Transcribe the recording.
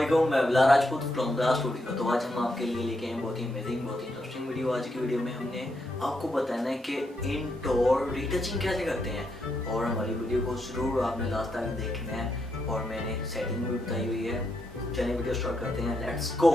अस्सलामुअलैकुम, मैं Bilal Rajput from the studio. तो आज हम आपके लिए लेके आए बहुत ही अमेजिंग, बहुत ही इंटरेस्टिंग वीडियो। आज की वीडियो में हमने आपको बताना है कि इनडोर रिटचिंग कैसे करते हैं और हमारी वीडियो को जरूर आपने लास्ट तक देखना है और मैंने सेटिंग भी बताई हुई है। चलिए वीडियो स्टार्ट करते हैं, लेट्स गो।